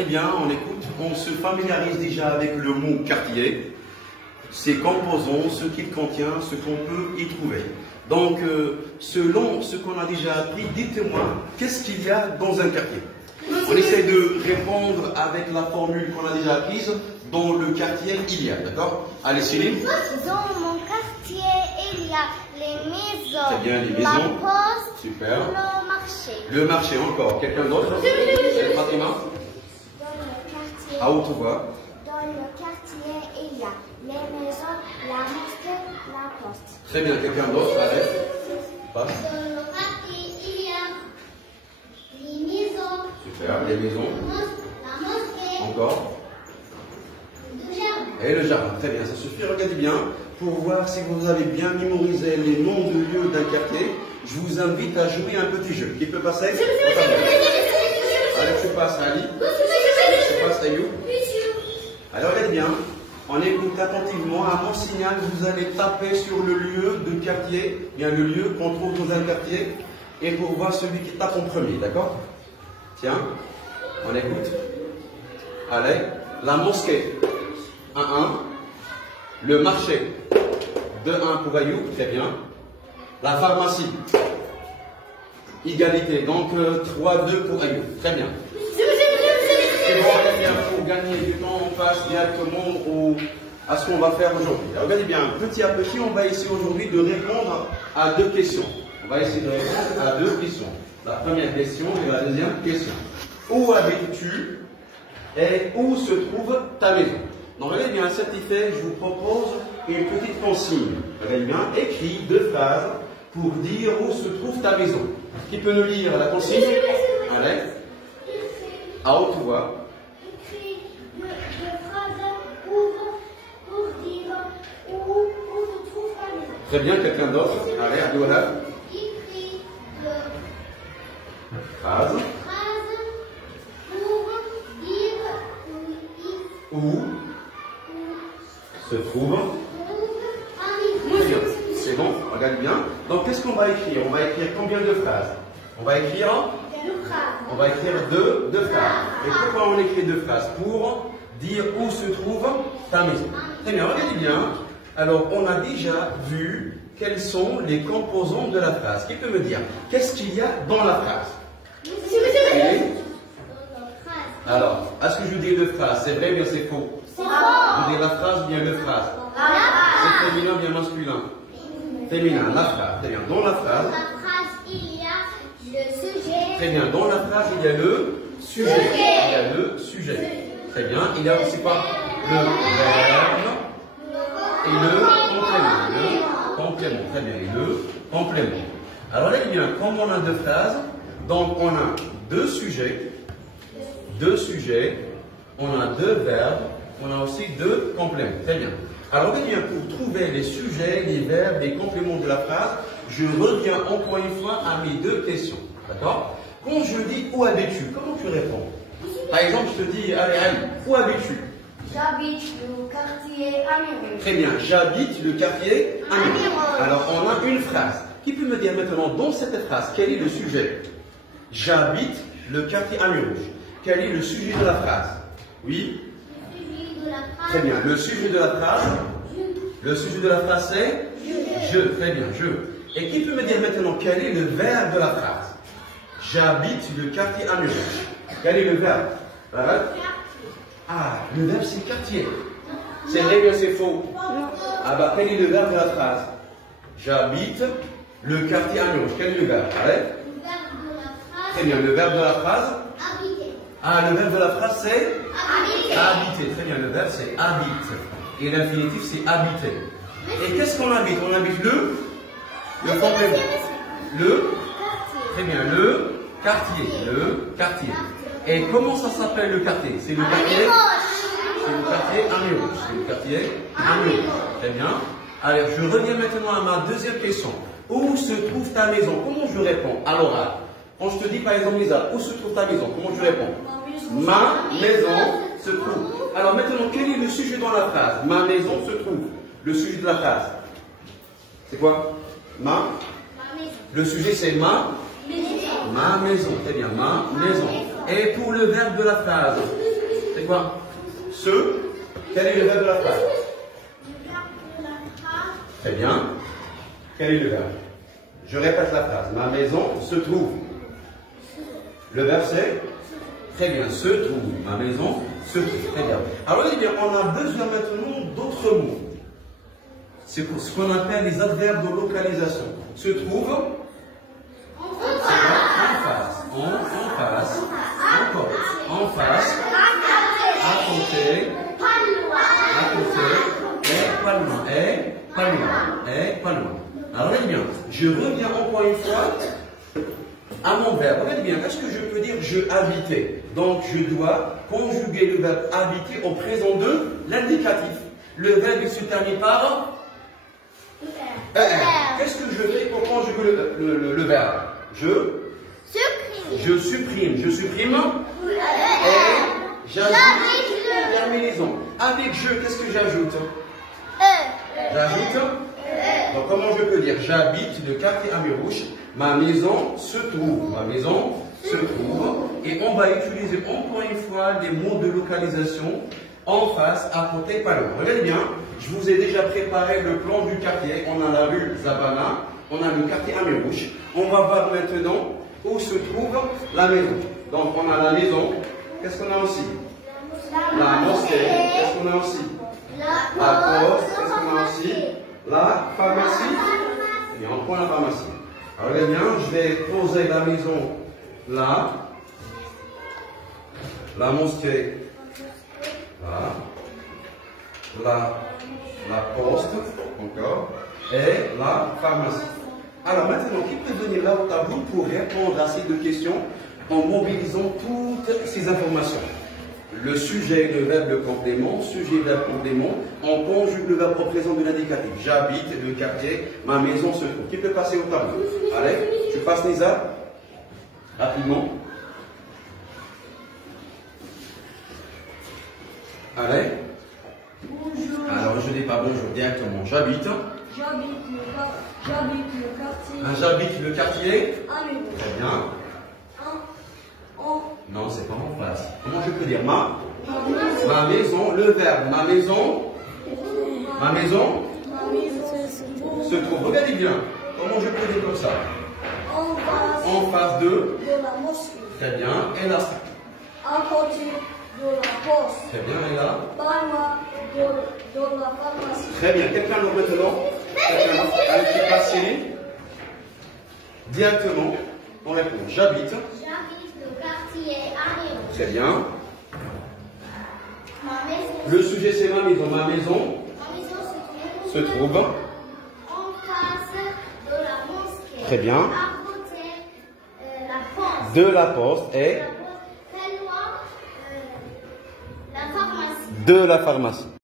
Eh bien, on écoute, on se familiarise déjà avec le mot quartier, ses composants, ce qu'il contient, ce qu'on peut y trouver. Donc, selon ce qu'on a déjà appris, dites-moi, qu'est-ce qu'il y a dans un quartier? On essaie de répondre avec la formule qu'on a déjà apprise. Dans le quartier, il y a, d'accord? Allez, Céline. Dans mon quartier, il y a les maisons, Très bien, les maisons. la poste, Super. le marché. Le marché, encore. Quelqu'un d'autre? Fatima? Dans le quartier, À haute voix. dans le quartier, il y a les maisons, la mosquée, la poste. Très bien, quelqu'un d'autre? Allez. Passe. Dans le quartier, il y a les maisons, Super, les maisons. la mosquée, Encore. le jardin. Et le jardin, très bien, ça suffit. Regardez bien, pour voir si vous avez bien mémorisé les noms de lieux d'un quartier, je vous invite à jouer un petit jeu. Qui peut passer? Allez, tu passes, Ali. Tu passes, Ayou. Alors, regardez bien, on écoute attentivement. À mon signal, vous allez taper sur le lieu de quartier, bien le lieu qu'on trouve dans un quartier, et pour voir celui qui tape en premier, d'accord? Tiens, on écoute. Allez, la mosquée. 1-1. Le marché. 2-1 pour Ayou, très bien. La pharmacie. Égalité, donc 3-2 pour Ayou, très bien. Et bon, très bien, pour gagner du temps, on passe directement à ce qu'on va faire aujourd'hui. Alors, regardez bien, petit à petit, on va essayer aujourd'hui de répondre à deux questions. On va essayer de répondre à deux questions. La première question et la deuxième question. Où habites-tu et où se trouve ta maison? Donc, regardez bien, à cet effet, je vous propose une petite consigne. Regardez bien, écris deux phrases pour dire où se trouve ta maison. Qui peut nous lire la consigne? Allez. À haute voix. Écris deux phrases pour dire où se trouve ta maison. Très bien, quelqu'un d'autre? Allez, Abdouhab. Écris deux Phrase. phrases pour dire Où se trouve. Très bien. C'est bon, regarde bien. Donc, qu'est-ce qu'on va écrire? On va écrire combien de phrases? On va écrire deux phrases. Et pourquoi on écrit deux phrases? Pour dire où se trouve ta maison. Très bien, regardez bien. Alors, on a déjà vu quels sont les composants de la phrase. Qui peut me dire qu'est-ce qu'il y a dans la phrase? Et alors, est-ce que je dis deux phrases? C'est vrai ou bien c'est faux? Je dis la phrase ou bien le phrase? C'est féminin ou bien masculin? Féminin, la phrase. Très bien. Dans la phrase, il y a le sujet. très bien. Dans la phrase, il y a le sujet. Il y a le sujet. Très bien. Il y a aussi pas le verbe et le complément. Le complément. Très bien. Et le complément. Alors là, bien, comme on a deux phrases, donc on a deux sujets, on a deux verbes, on a aussi deux compléments. Très bien. Alors, bien, pour trouver les sujets, les verbes, les compléments de la phrase, je reviens encore une fois à mes deux questions. D'accord? Quand je dis où habites-tu, comment tu réponds? Par exemple, je te dis, allez, où habites-tu? J'habite le quartier Amiron. Très bien, j'habite le quartier Amiron. Alors, on a une phrase. Qui peut me dire maintenant, dans cette phrase, quel est le sujet? J'habite le quartier Amiron. Quel est le sujet de la phrase? Oui? Très bien. Le sujet de la phrase? Le sujet de la phrase c'est? Je. Très bien, je. Et qui peut me dire maintenant quel est le verbe de la phrase? J'habite le quartier Amiron. Quel est le verbe? Ah, le verbe c'est quartier. C'est vrai ou bien c'est faux? Ah bah quel est le verbe de la phrase? J'habite le quartier Amiron. Quel est le verbe? Allez. Très bien, le verbe de la phrase? Habiter. Ah, le verbe de la phrase c'est? Habiter. Habiter, très bien, le verbe c'est habite. Et l'infinitif c'est habiter. Et qu'est-ce qu'on habite? On habite le complément. Très bien, le quartier. Et comment ça s'appelle le quartier? C'est le quartier? C'est le quartier Amiron. C'est le quartier Amiron. Très bien. Alors, je reviens maintenant à ma deuxième question. Où se trouve ta maison? Comment je réponds à l'oral? Quand je te dis par exemple, Lisa, où se trouve ta maison? Comment je réponds? Ma maison se trouve. Alors maintenant, quel est le sujet dans la phrase? Ma maison se trouve. Le sujet de la phrase, c'est quoi? Ma maison. Le sujet c'est ma maison. Très bien, ma maison. Et pour le verbe de la phrase, C'est quoi? Se. Quel est le verbe de la phrase? Très bien. Quel est le verbe? Je répète la phrase. Ma maison se trouve. Le verbe c'est? Très bien. Se trouve. Ma maison se trouve. Très bien. Alors, eh bien, on a besoin maintenant d'autres mots. C'est ce qu'on appelle les adverbes de localisation. Se trouve en face. En face. Encore. En face. À côté. À côté. Et pas loin. Et pas loin. Et pas loin. Alors, regardez bien. Je reviens encore une fois à mon verbe. Regardez bien. Qu'est-ce que je peux dire? Je habitais. Donc, je dois conjuguer le verbe habiter au présent de l'indicatif. Le verbe il se termine par Qu'est-ce que je fais pour conjuguer le verbe? Je supprime. Je supprime. Et j'ajoute terminaison. Avec je, qu'est-ce que j'ajoute? J'ajoute. Donc comment je peux dire? J'habite le quartier Amirouche. Ma maison se trouve. Ma maison se trouve. Et on va utiliser encore une fois les mots de localisation. En face, à côté, pas loin. Regardez bien, je vous ai déjà préparé le plan du quartier. On a la rue Zabana, on a le quartier Amirouche. On va voir maintenant où se trouve la maison. Donc on a la maison. Qu'est-ce qu'on a aussi? La mosquée. Qu'est-ce qu'on a aussi? La poste. Qu'est-ce qu'on a aussi? La pharmacie. Et on prend la pharmacie. Alors regardez bien, je vais poser la maison là. La mosquée. La poste, encore, et la pharmacie. Alors maintenant, qui peut venir là au tableau pour répondre à ces deux questions en mobilisant toutes ces informations? Le sujet, le verbe, le complément, sujet, verbe, complément, on conjugue le verbe au présent de l'indicatif. J'habite le quartier, ma maison se trouve. Qui peut passer au tableau? Allez, tu passes Nisa, rapidement. Allez. Bonjour. Alors, je dis pas bonjour directement. J'habite. J'habite le quartier. J'habite le quartier. Amirouche. Très bien. Non, c'est pas en place. Comment je peux dire ma maison, le verbe ma maison. Ma maison se trouve. Regardez bien. Comment je peux dire comme ça? En face de la mosquée. Très bien. Et là. À côté de la poste. Très bien. Et là. Pas loin de la pharmacie. Très bien. Quelqu'un d'autre maintenant? Quelqu'un d'autre? Allez, qui passe directement. On répond. J'habite. Le quartier Amirouche. Très bien. Ma maison. Le sujet c'est ma maison. Ma maison Ma maison se trouve en face de la mosquée. Très bien. À côté la poste. de la poste et Très loin la pharmacie. de la pharmacie.